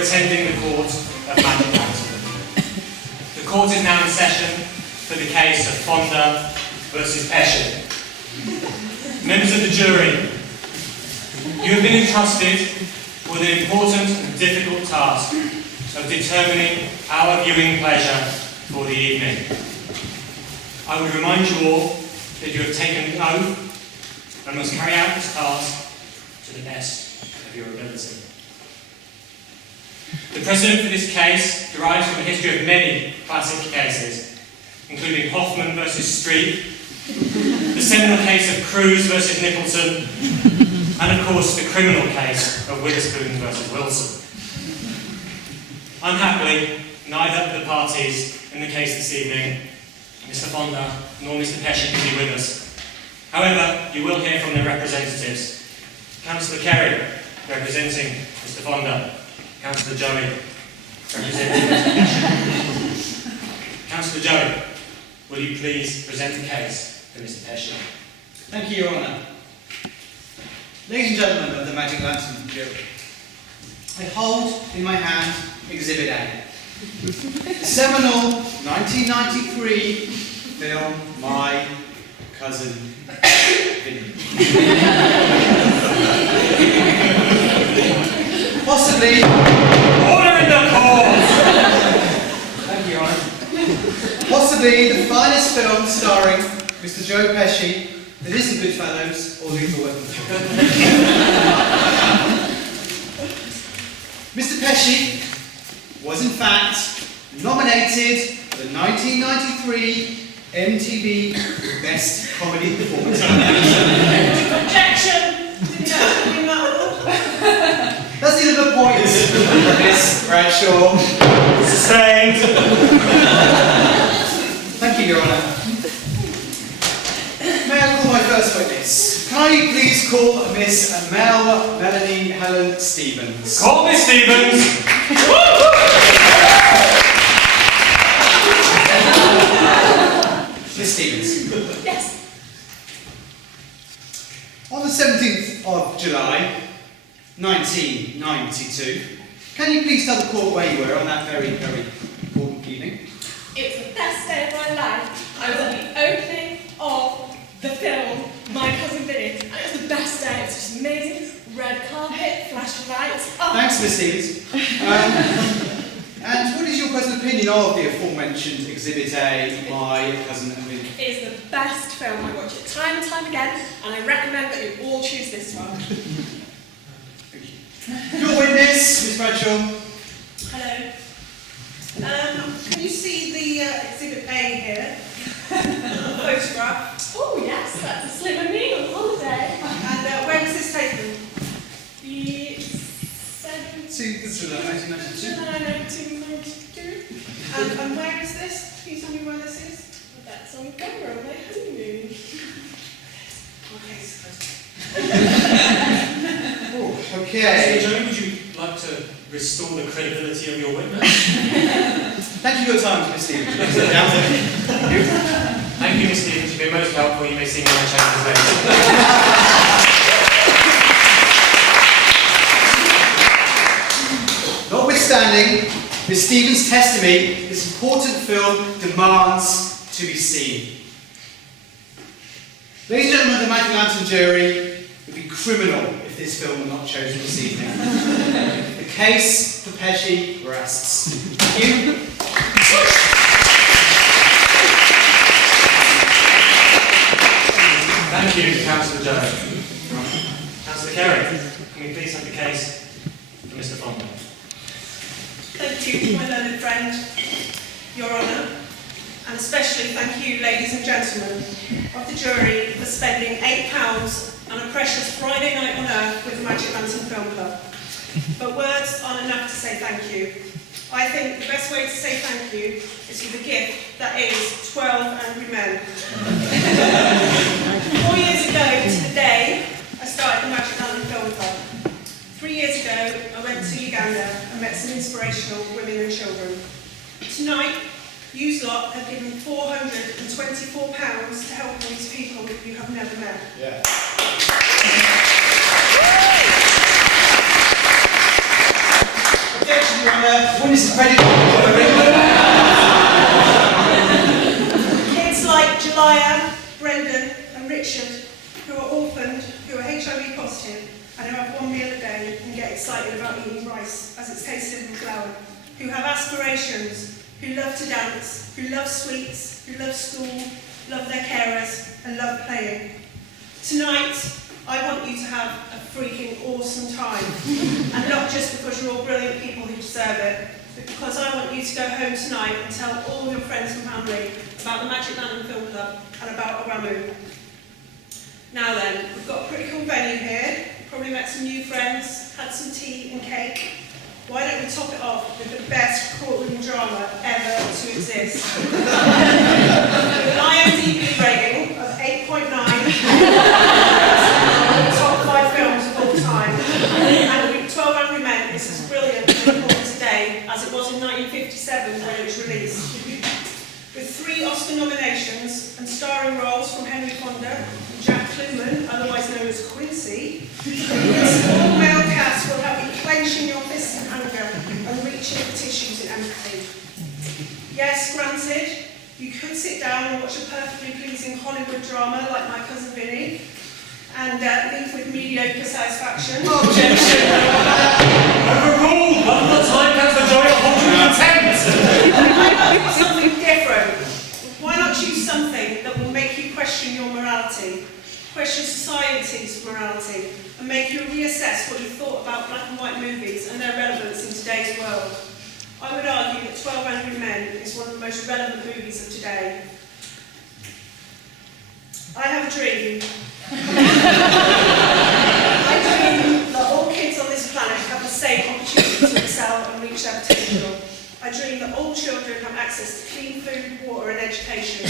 attending the Court of Magic Lantern. The court is now in session for the case of Fonda versus Pesci. Members of the jury, you have been entrusted with an important and difficult task of determining our viewing pleasure for the evening. I would remind you all that you have taken an oath and must carry out this task to the best of your ability. The precedent for this case derives from the history of many classic cases, including Hoffman versus Streep, the seminal case of Cruz versus Nicholson, and of course the criminal case of Witherspoon versus Wilson. Unhappily, neither of the parties in the case this evening, Mr. Fonda nor Mr. Pesci, can be with us. However, you will hear from their representatives. Councillor Kerry, representing Mr. Fonda. Councillor Joey, representing Mr. Pesci. Councillor Joey, will you please present the case for Mr. Pesci? Thank you, Your Honour. Ladies and gentlemen of the Magic Lantern jury, I hold in my hand Exhibit A, the seminal 1993 film My Cousin Vinny. Possibly... Order in the court! Thank you, Your Honour. Possibly the finest film starring Mr. Joe Pesci that isn't Goodfellas or Lethal Weapon. Mr. Pesci was in fact nominated for the 1993 MTV Best Comedy Performance. Objection! Didn't have to bring that up. That's the end of the point, Miss Bradshaw. Sustained. Thank you, Your Honour. May I call my first witness? Can I please call Miss Melanie Helen Stevens? Call Miss Stevens. Miss Stevens. Yes. On the 17th of July, 1992, can you please tell the court where you were on that very, very important evening? It was the best day of my life. I was at the opening of the film My Cousin Vinny, and it was the best day. It was just amazing. Red carpet, flash of lights. Oh. Thanks, Miss Stevens. And what is your present opinion of the aforementioned Exhibit A, My Cousin Vinny? It is the best film. I watch it time and time again, and I recommend that you all choose this one. Your witness, Miss Bradshaw. Hello. Can you see the Exhibit A here? Photograph. Oh yes, that's a slim of me on holiday. And when was this taken? The 1992. And where is this? Can you tell me where this is? That's on camera on my honeymoon. Oh, okay. Joey, would you like to restore the credibility of your witness? Thank you for your time, Miss Stevens. Thank you, Miss Stevens. You've been most helpful. You may see me in the chambers later. Notwithstanding Miss Stevens' testimony, this important film demands to be seen. Ladies and gentlemen of the Magic Lantern jury, it would be criminal if this film were not chosen this evening. The case for Pesci rests. Thank you. Thank you, Councillor Joe. Councillor Kerry, can we please have the case for Mr. Fonda? Thank you, my learned friend, Your Honour, and especially thank you, ladies and gentlemen of the jury, for spending £8 on a precious Friday night on Earth with the Magic Lantern Film Club. But words aren't enough to say thank you. I think the best way to say thank you is with a gift that is 12 Angry Men. 4 years ago to the day, I started the Magic Lantern Film Club. 3 years ago, I went to Uganda and met some inspirational women and children. Tonight, you lot have given £424 to help all these people you have never met. Yeah. Objection Witness is prejudice. Kids like Jelia, Brendan and Richard, who are orphaned, who are HIV positive, and who have one meal a day and get excited about eating rice as it's tasted in flour, who have aspirations, who love to dance, who love sweets, who love school, love their carers and love playing. Tonight, I want you to have a freaking awesome time, and not just because you're all brilliant people who deserve it, but because I want you to go home tonight and tell all your friends and family about the Magic Lantern Film Club and about Aramu. Now then, we've got a pretty cool venue here. Probably met some new friends, had some tea and cake. Why don't we top it off with the best courtroom drama ever to exist? With an IMDb rating of 8.9, top 5 films of all time. And 12 Angry Men is as brilliant and important today as it was in 1957 when it was released. With 3 Oscar nominations and starring roles from Henry Fonda and Jack Klugman, otherwise known as Quincy, this all-male cast will have you clenching your fists in anger and reaching for tissues in empathy. Yes, granted, you could sit down and watch a perfectly pleasing Hollywood drama like My Cousin Vinny and leave with mediocre satisfaction. Objection! Overruled! One more time, Councillor Joy, I'll hold you in contempt! Why not do something different? Why not choose something that will make you question your morality, question society's morality, and make you reassess what you thought about black and white movies and their relevance in today's world? I would argue that 12 Angry Men is one of the most relevant movies of today. I have a dream. I dream that all kids on this planet have the same opportunity to excel and reach their potential. I dream that all children have access to clean food, water and education.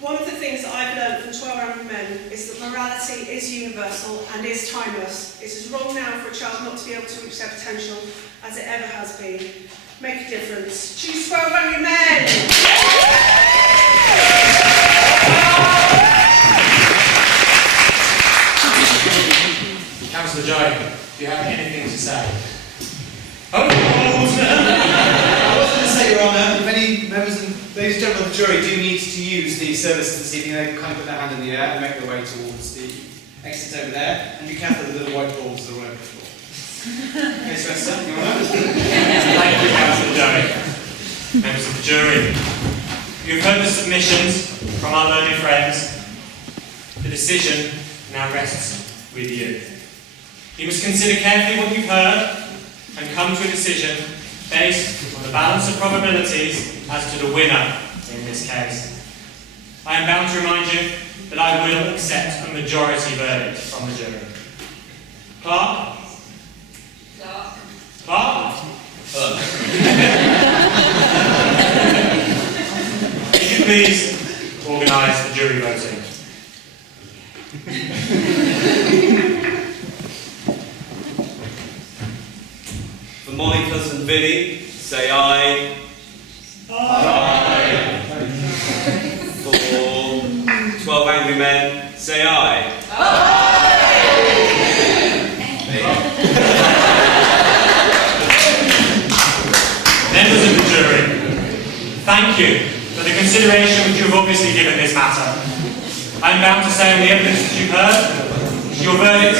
One of the things that I've learned from 12 Angry Men is that morality is universal and is timeless. It's as wrong now for a child not to be able to reach their potential as it ever has been. Make a difference. Choose 12 Angry Men! Councillor Joy, do you have anything to say? Oh, I was going to say, Your Honour, if any members and ladies and gentlemen of the jury do need to use the services this evening, they can kind of put their hand in the air and make their way towards the exit over there, and be careful of the little white balls that are all over the floor. Case rest, sir, Your Honour. Thank you, Councillor Joy. Members of the jury, you've heard the submissions from our learned friends. The decision now rests with you. You must consider carefully what you've heard and come to a decision based on the balance of probabilities as to the winner in this case. I am bound to remind you that I will accept a majority verdict from the jury. Clark? Clark? Could you please organise the jury voting? For my cousin Vinny, say aye. Aye. For 12 Angry Men, say aye. Members of the jury, thank you for the consideration which you have obviously given this matter. I am bound to say on the evidence that you've heard, your verdict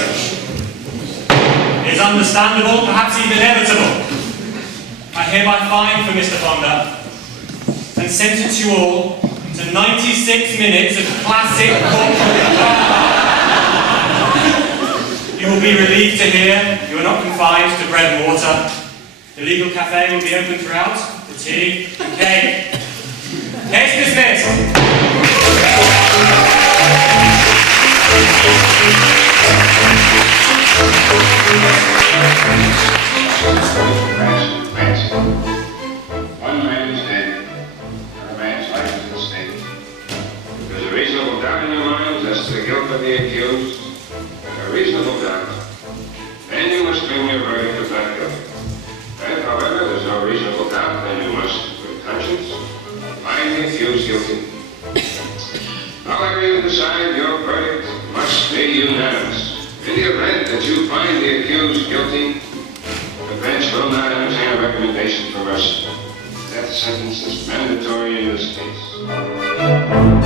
is understandable, perhaps even inevitable. I hereby fine for Mr. Fonda and sentence you all to 96 minutes of classic courtroom drama. You will be relieved to hear you are not confined to bread and water. The legal cafe will be open throughout for tea and cake. Case dismissed. One man is dead, and a man's life is at stake. There's a reasonable doubt in your minds as to the guilt of the accused. A reasonable doubt. Then you must bring your verdict of not guilty. If, however, there's no reasonable doubt, then you must, with conscience, find the accused guilty. However you decide, your verdict must be unanimous. In the event that you find the accused guilty, The bench will not entertain a recommendation for mercy. Death sentence is mandatory in this case.